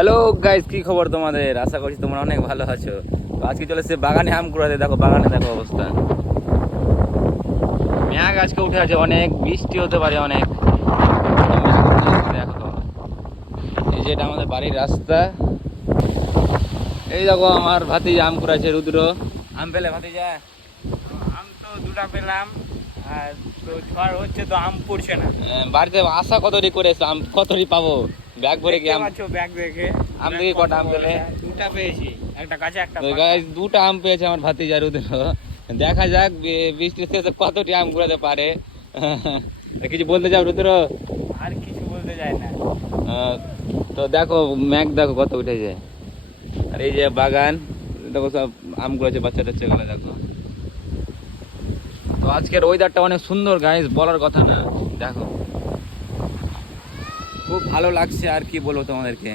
Hello guys, কি খবর তোমাদের? আশা করছি তোমরা অনেক ভালো আছো। তো আজকে চলে এসেছে বাগানে আম কুড়াতে। দেখো বাগানে, দেখো অবস্থা। মেঘ আজকে উঠে আছে, অনেক বৃষ্টি হতে পারে অনেক। দেখো এই যে এটা আমাদের বাড়ির রাস্তা। এই দেখো আমার ভাতিজা আম কুড়াচ্ছে, রুদ্র। আম পেলে ভাতিজা? আম তো দুটা পেলাম, আর তো ঝড় হচ্ছে তো আম পড়ছে না। বাড়িতে আশা কতটি করে এসছো? আম কতটি পাবো? ব্যাগ ভরে কি দেখতে আম? পাচ্ছ ব্যাগ দেখে। আম দেখি কটা আম পেলে? দুটা পেয়েছি, একটা কাঁচা একটা তো পাকা। গাইস দুটো আম পেয়েছে আমার ভাতিজা রুদ্র। দেখা যাক বৃষ্টির শেষে কতটি আম কুড়াতে পারে। কিছু বলতে চাও রুদ্র? আর কিছু বলতে যায় না। তো দেখো ম্যাঘ দেখো কত উঠেছে। আর এই যে বাগান, দেখো সব আম কুড়াচ্ছে বাচ্চা টাচ্চা গুলো দেখো। তো আজকের ওয়েদারটা অনেক সুন্দর গাইস, বলার কথা না। দেখো খুব ভালো লাগছে, আর কি বলবো তোমাদেরকে।